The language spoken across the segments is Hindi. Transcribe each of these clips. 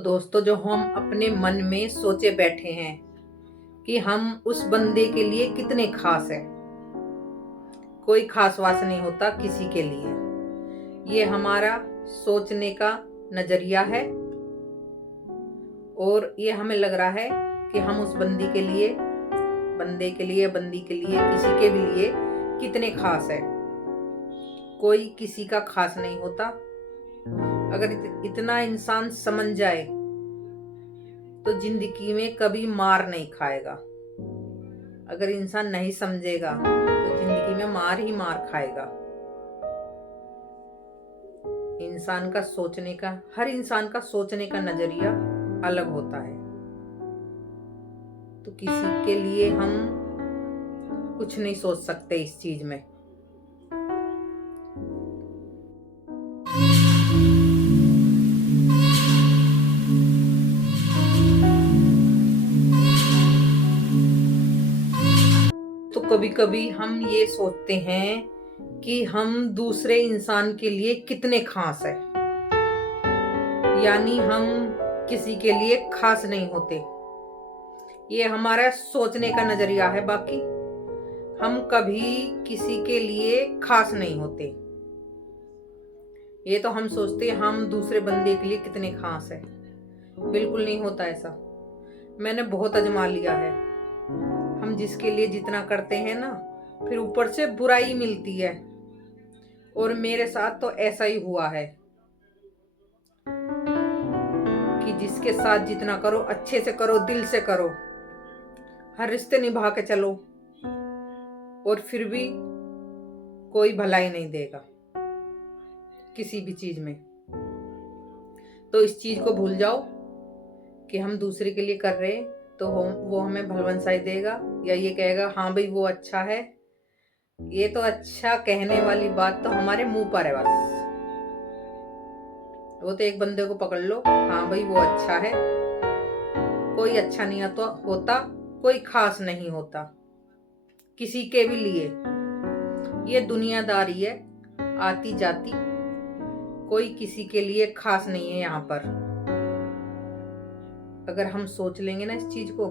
दोस्तों, जो हम अपने मन में सोचे बैठे हैं कि हम उस बंदे के लिए कितने खास हैं। कोई खास वास नहीं होता किसी के लिए। ये हमारा सोचने का नजरिया है और ये हमें लग रहा है कि हम उस बंदी के लिए, बंदी के लिए, किसी के भी लिए कितने खास है। कोई किसी का खास नहीं होता। अगर इतना इंसान समझ जाए तो जिंदगी में कभी मार नहीं खाएगा। अगर इंसान नहीं समझेगा तो जिंदगी में मार ही मार खाएगा। हर इंसान का सोचने का नजरिया अलग होता है। तो किसी के लिए हम कुछ नहीं सोच सकते इस चीज में। तो कभी कभी हम ये सोचते हैं कि हम दूसरे इंसान के लिए कितने खास है, यानी हम किसी के लिए खास नहीं होते। ये हमारा सोचने का नजरिया है। बाकी हम कभी किसी के लिए खास नहीं होते। ये तो हम सोचते हैं हम दूसरे बंदे के लिए कितने खास है। बिल्कुल नहीं होता ऐसा। मैंने बहुत आजमा लिया है। हम जिसके लिए जितना करते हैं ना, फिर ऊपर से बुराई मिलती है। और मेरे साथ तो ऐसा ही हुआ है कि जिसके साथ जितना करो, अच्छे से करो, दिल से करो, हर रिश्ते निभा के चलो, और फिर भी कोई भलाई नहीं देगा किसी भी चीज में। तो इस चीज को भूल जाओ कि हम दूसरे के लिए कर रहे हैं तो वो हमें भलवंसाई देगा या ये कहेगा हाँ भाई वो अच्छा है। ये तो अच्छा कहने वाली बात तो हमारे मुंह पर है बस। वो तो एक बंदे को पकड़ लो, हाँ भाई वो अच्छा है। कोई अच्छा नहीं होता, कोई खास नहीं होता किसी के भी लिए। ये दुनियादारी है आती जाती। कोई किसी के लिए खास नहीं है यहाँ पर। अगर हम सोच लेंगे ना इस चीज को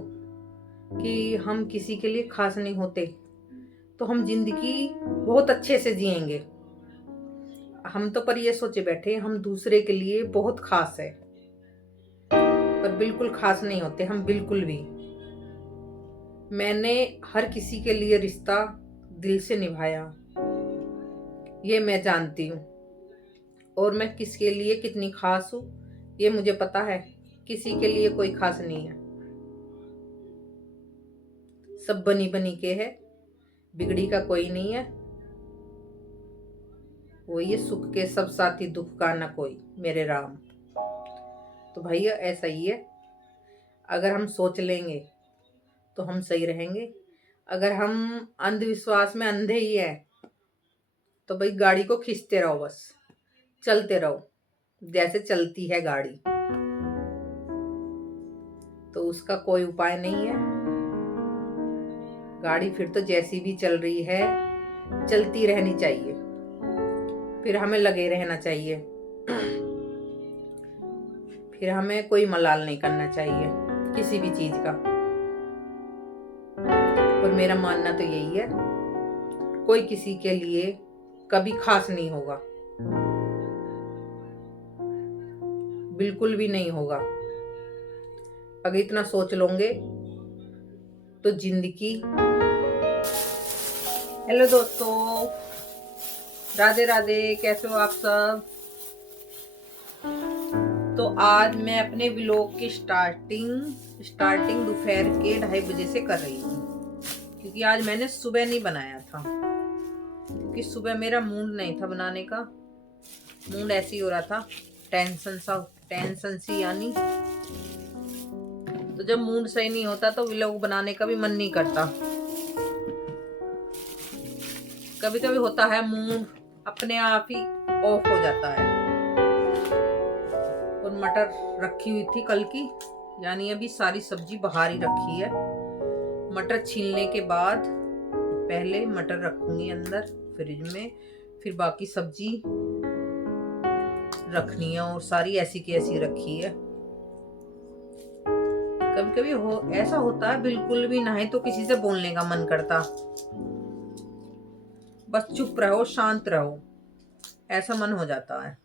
कि हम किसी के लिए खास नहीं होते, तो हम जिंदगी बहुत अच्छे से जिएंगे। हम तो पर ये सोचे बैठे हम दूसरे के लिए बहुत खास है, पर बिल्कुल खास नहीं होते हम, बिल्कुल भी। मैंने हर किसी के लिए रिश्ता दिल से निभाया, ये मैं जानती हूँ। और मैं किसके लिए कितनी खास हूँ ये मुझे पता है। किसी के लिए कोई खास नहीं है। सब बनी बनी के है, बिगड़ी का कोई नहीं है। वो ये सुख के सब साथी, दुख का ना कोई, मेरे राम। तो भैया ऐसा ही है। अगर हम सोच लेंगे तो हम सही रहेंगे। अगर हम अंधविश्वास में अंधे ही है तो भाई गाड़ी को खींचते रहो, बस चलते रहो जैसे चलती है गाड़ी। तो उसका कोई उपाय नहीं है। गाड़ी फिर तो जैसी भी चल रही है चलती रहनी चाहिए। फिर हमें लगे रहना चाहिए। फिर हमें कोई मलाल नहीं करना चाहिए किसी भी चीज का। और मेरा मानना तो यही है, कोई किसी के लिए कभी खास नहीं होगा, बिल्कुल भी नहीं होगा। अगर इतना सोच लोगे तो जिंदगी। हेलो दोस्तों, राधे राधे, कैसे हो आप सब। तो आज मैं अपने व्लॉग की स्टार्टिंग दोपहर के 2:30 बजे से कर रही हूँ, क्योंकि आज मैंने सुबह नहीं बनाया था। क्योंकि सुबह मेरा मूड नहीं था बनाने का। मूड ऐसे ही हो रहा था, टेंशन सी यानी। तो जब मूड सही नहीं होता तो व्लॉग बनाने का भी मन नहीं करता। कभी कभी होता है मूड अपने आप ही ऑफ हो जाता है। और मटर रखी हुई थी कल की, यानी अभी सारी सब्जी बाहर ही रखी है। मटर छीलने के बाद पहले मटर रखूंगी अंदर फ्रिज में, फिर बाकी सब्जी रखनी है। और सारी ऐसी की ऐसी रखी है। कभी कभी ऐसा होता है, बिल्कुल भी नहाए तो किसी से बोलने का मन करता, बस चुप रहो, शांत रहो, ऐसा मन हो जाता है।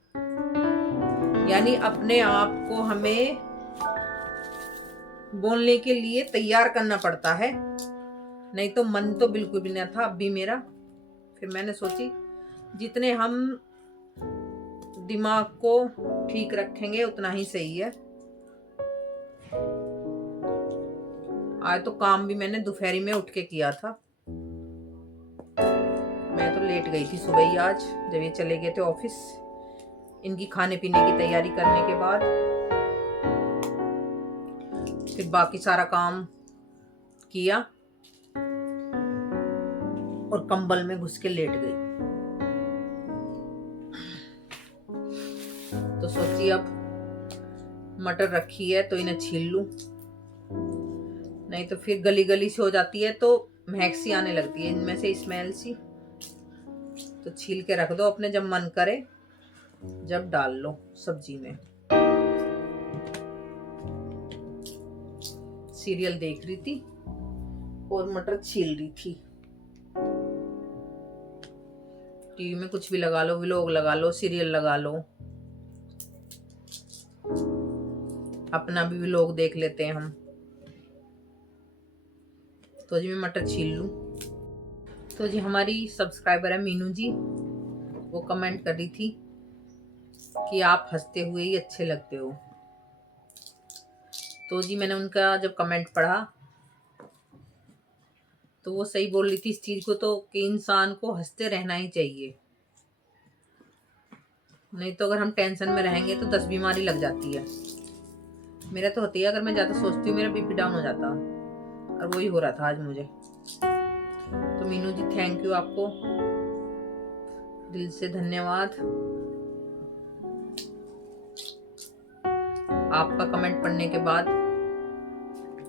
यानी अपने आप को हमें बोलने के लिए तैयार करना पड़ता है, नहीं तो मन तो बिल्कुल भी नहीं था अब भी मेरा। फिर मैंने सोची जितने हम दिमाग को ठीक रखेंगे उतना ही सही है। आज तो काम भी मैंने दोपहरी में उठ के किया था। मैं तो लेट गई थी सुबह ही आज, जब ये चले गए थे ऑफिस, इनकी खाने पीने की तैयारी करने के बाद फिर बाकी सारा काम किया और कंबल में घुस के लेट गई। तो सोची अब मटर रखी है तो इन्हें छील लूं, नहीं तो फिर गली गली से हो जाती है तो महक सी आने लगती है इनमें से, स्मेल सी। तो छील के रख दो, अपने जब मन करे जब डाल लो सब्जी में। सीरियल देख रही थी और मटर छील रही थी। टीवी में कुछ भी लगा लो, व्लॉग लगा लो, सीरियल लगा लो, अपना भी व्लॉग देख लेते हैं हम। तो जी मैं मटर छील लूं। तो जी हमारी सब्सक्राइबर है मीनू जी, वो कमेंट कर रही थी कि आप हंसते हुए ही अच्छे लगते हो। तो जी मैंने उनका जब कमेंट पढ़ा तो वो सही बोल रही थी इस चीज को, तो कि इंसान को हंसते रहना ही चाहिए, नहीं तो अगर हम टेंशन में रहेंगे तो 10 बीमारी लग जाती है। मेरा तो होती है, अगर मैं ज्यादा सोचती हूँ मेरा बीपी डाउन हो जाता, और वही हो रहा था आज मुझे। तो मीनू जी थैंक यू, आपको दिल से धन्यवाद। आपका कमेंट पढ़ने के बाद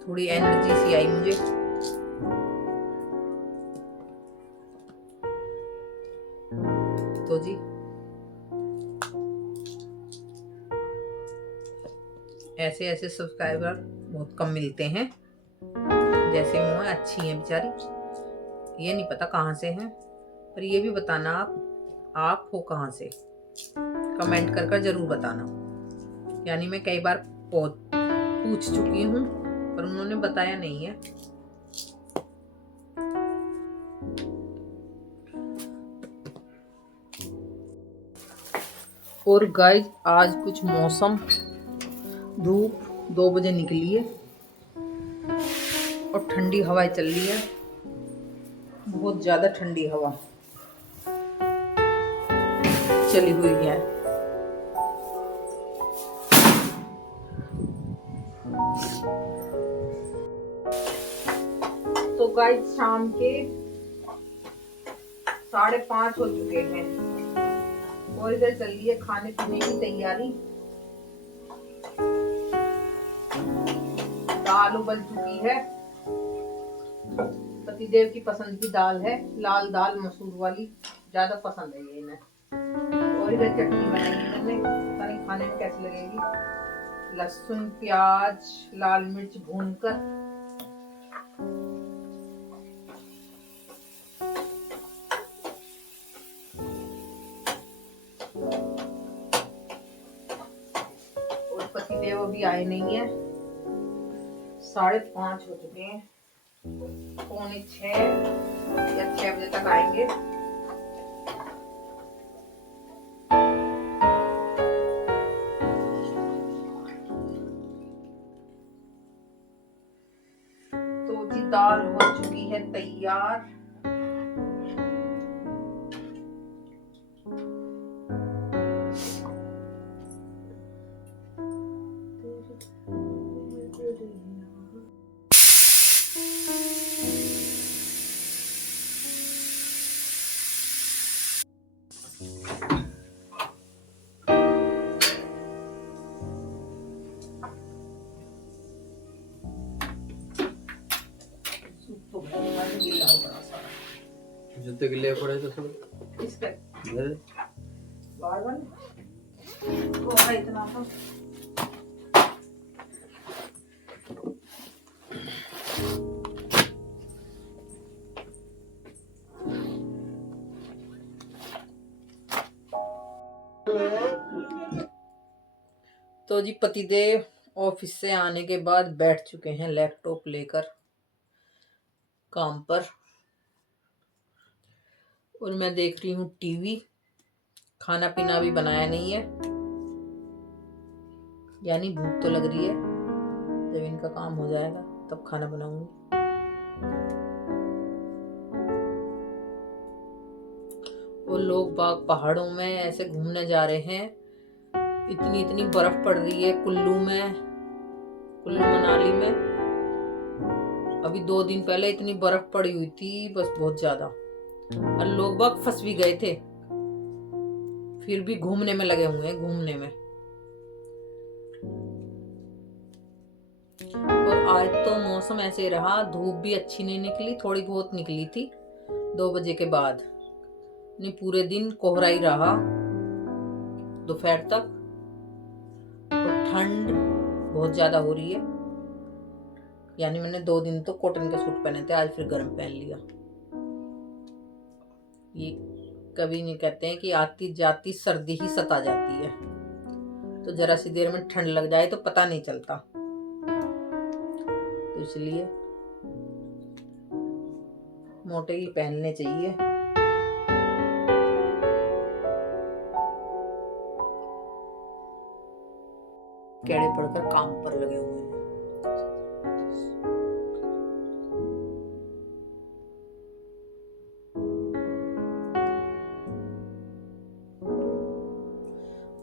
थोड़ी एनर्जी सी आई मुझे। तो जी ऐसे ऐसे सब्सक्राइबर बहुत कम मिलते हैं, जैसे वो है, अच्छी हैं बेचारी, ये नहीं पता कहाँ से हैं, पर ये भी बताना आप हो कहाँ से, कमेंट कर कर जरूर बताना। यानी मैं कई बार पूछ चुकी हूँ पर उन्होंने बताया नहीं है। और गाइस आज कुछ मौसम, धूप 2 बजे निकली है और ठंडी हवाएं चल रही है, बहुत ज्यादा ठंडी हवा चली हुई है। तो गाइस शाम के 5:30 हो चुके हैं और इधर चल रही है खाने पीने की तैयारी। दाल उबल चुकी है, पतिदेव की पसंद की दाल है, लाल दाल मसूर वाली, ज्यादा पसंद है ये इन्हें। और इधर चटनी बनाई है मैंने, पता नहीं खाने में कैसी लगेगी। लहसुन प्याज लाल मिर्च भूनकर पतिदेव अभी आए नहीं है, 5:30 हो चुके हैं, 5:45 या 6 बजे तक आएंगे। तो जी दाल हो चुकी है तैयार। जूते गिले पड़े तो सब इसका बार बार इतना तो तो जी पतिदेव ऑफिस से आने के बाद बैठ चुके हैं लैपटॉप लेकर काम पर, और मैं देख रही हूँ टीवी। खाना पीना भी बनाया नहीं है, यानी भूख तो लग रही है। जब इनका काम हो जाएगा तब खाना बनाऊंगी। वो लोग बाग पहाड़ों में ऐसे घूमने जा रहे हैं। इतनी इतनी बर्फ पड़ रही है कुल्लू मनाली में। अभी 2 दिन पहले इतनी बर्फ पड़ी हुई थी, बस बहुत ज्यादा। और लोग बाग फंस भी गए थे, फिर भी घूमने में लगे हुए हैं, घूमने में। और आज तो मौसम ऐसे रहा, धूप भी अच्छी नहीं निकली, थोड़ी बहुत निकली थी 2 बजे के बाद। नहीं, पूरे दिन कोहरा ही रहा दोपहर तक। और ठंड बहुत ज्यादा हो रही है, यानी मैंने 2 दिन तो कॉटन के सूट पहने थे, आज फिर गर्म पहन लिया। ये कभी नहीं कहते हैं कि आती जाती सर्दी ही सता जाती है, तो जरा सी देर में ठंड लग जाए तो पता नहीं चलता। तो इसलिए मोटे ही पहनने चाहिए। केड़े पड़कर काम पर लगे हुए हैं।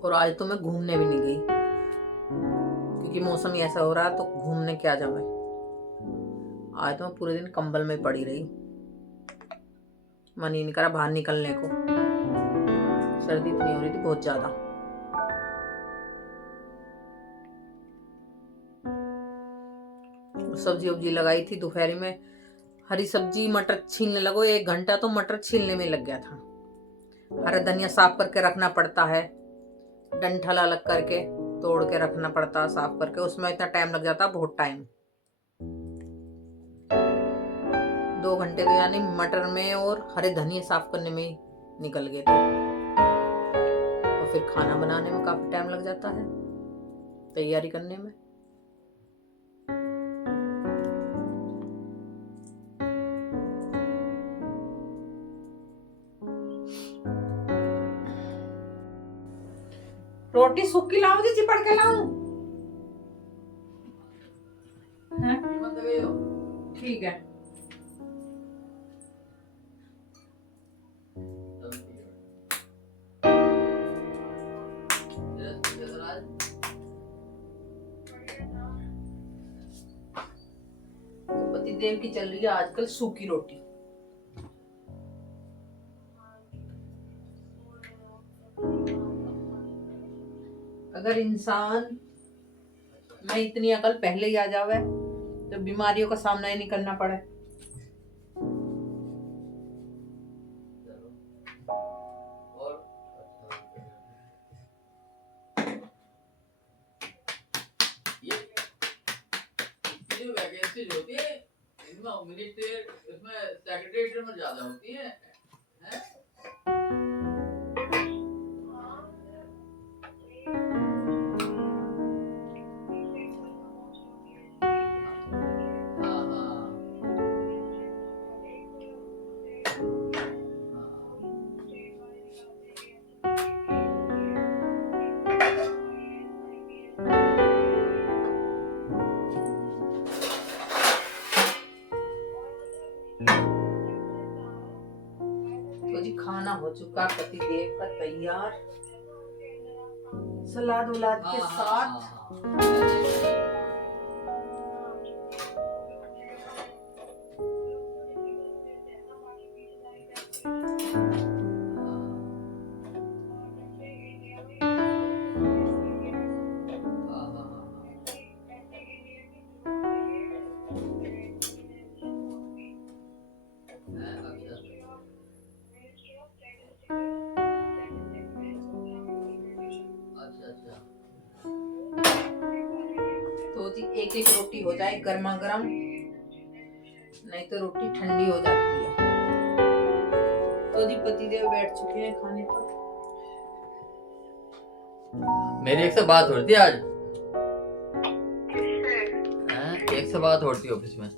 और आज तो मैं घूमने भी नहीं गई, क्योंकि मौसम ही ऐसा हो रहा है, तो घूमने क्या जाऊं। आज तो मैं पूरे दिन कंबल में पड़ी रही, मन ही नहीं करा बाहर निकलने को। सर्दी इतनी हो रही थी बहुत ज्यादा। सब्जी वब्जी लगाई थी दोपहर में, हरी सब्जी मटर छीलने लगो, 1 घंटा तो मटर छीलने में लग गया था। हरा धनिया साफ करके रखना पड़ता है, डंठल अलग करके तोड़ के रखना पड़ता, साफ करके, उसमें इतना टाइम लग जाता, बहुत टाइम। 2 घंटे तो यानी मटर में और हरे धनिया साफ करने में निकल गए थे। और फिर खाना बनाने में काफी टाइम लग जाता है, तैयारी करने में। रोटी सूखी लाऊं जी चिपड़ के लाऊं? ठीक है। पतिदेव की चल रही है आजकल सूखी रोटी। अगर इंसान में इतनी अकल पहले ही आ जावे तो बीमारियों का सामना ही नहीं करना पड़े। जो वैकेंसीज होती है इनमें मिनिस्टर इसमें सेक्रेटरी में ज्यादा होती है, हैं? तो जी खाना हो चुका पतिदेव का तैयार, सलाद उलाद के साथ। तो जी एक एक रोटी हो जाए गर्मा गर्म, नहीं तो रोटी ठंडी हो जाती है। तो जी पतिदेव बैठ चुके हैं खाने पर। मेरी एक से बात हो रही थी आज। से बात होती है ऑफिस में,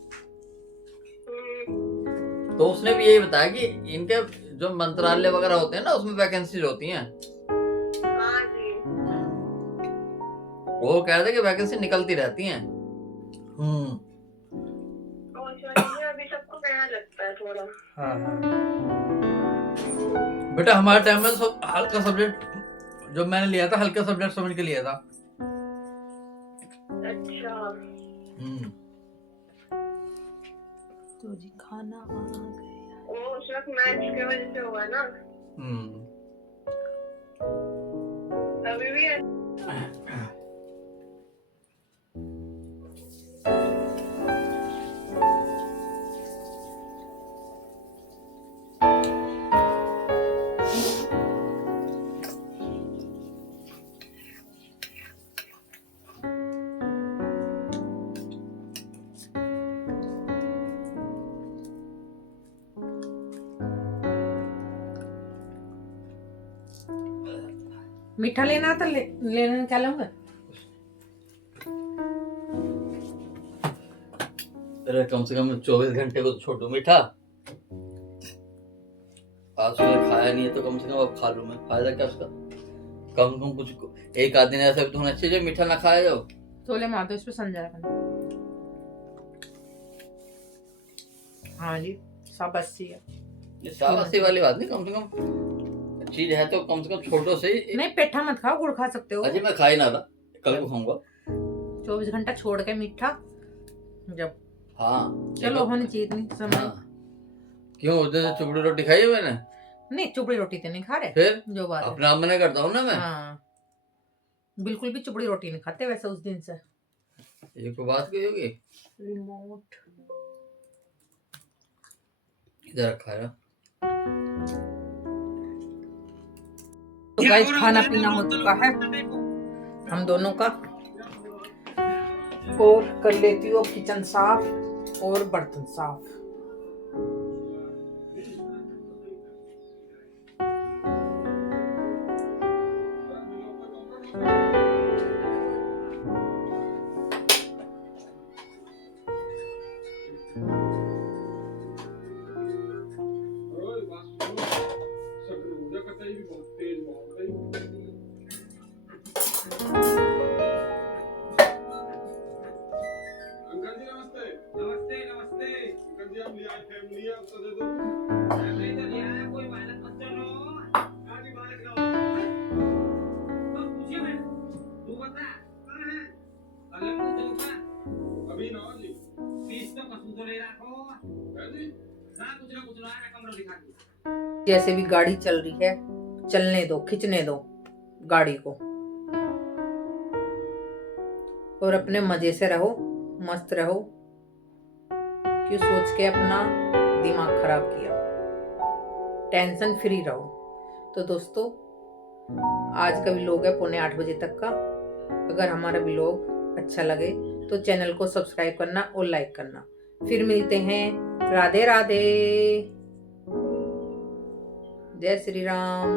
तो उसने भी यही बताया कि इनके जो मंत्रालय वगैरह होते हैं ना उसमें वैकेंसीज होती हैं। हाँ जी। वो कह रहे थे कि वैकेंसी निकलती रहती हैं। और चलिए अभी सबको नया लगता है थोड़ा। बेटा हमारे टाइम में सब हल्का सब्जेक्ट जो मैंने लिया था, हल्का सब्जेक्ट समझ के लिया था। अच्छा। तो जी खाना आ गया। वो उस वक्त मैथ्स की वजह से हुआ ना। अभी भी मीठा लेना तो लेने क्या लूंगा। अरे कम से कम 24 घंटे को छोटू मीठा। आज सुबह खाया नहीं है तो कम से कम अब खा लूं मैं। फायदा क्या उसका? कम से कम कुछ एक आध दिन ऐसा भी तो होना चाहिए जो मीठा ना खाया जाओ। छोले मार दो इस पे संजय। हाँ जी शाबाशी है। ये शाबाशी वाली बात नहीं, कम से कम चीज है तो कम से कम छोटो से ही। नहीं पेठा मत खाओ, गुड़ खा सकते हो। अजय मैं खा ही ना रहा, कल को खाऊंगा। 24 घंटा छोड़ के मीठा जब। हाँ चलो होनी चाहिए इतनी समय। हाँ। क्यों उधर से चुपड़ी रोटी खाई है मैंने? नहीं चुपड़ी रोटी तो नहीं खा रहे। फिर जो बात है अपना आप मना करता हूँ ना मैं। हाँ बिल्कुल भी चुपड़ी रोटी नहीं खाते वैसे उस दिन से। ये कोई बात कही होगी? रिमोट इधर रखा है। तो गाइस खाना पीना हो चुका है हम दोनों का, और कर लेती हूँ किचन साफ और बर्तन साफ। जैसे भी गाड़ी चल रही है चलने दो, खिंचने दो गाड़ी को, और अपने मजे से रहो, मस्त रहो। क्यों सोच के अपना दिमाग खराब किया, टेंशन फ्री रहो। तो दोस्तों आज का व्लॉग है 7:45 बजे तक का। अगर हमारा व्लॉग अच्छा लगे तो चैनल को सब्सक्राइब करना और लाइक करना। फिर मिलते हैं। राधे राधे, जय श्री राम।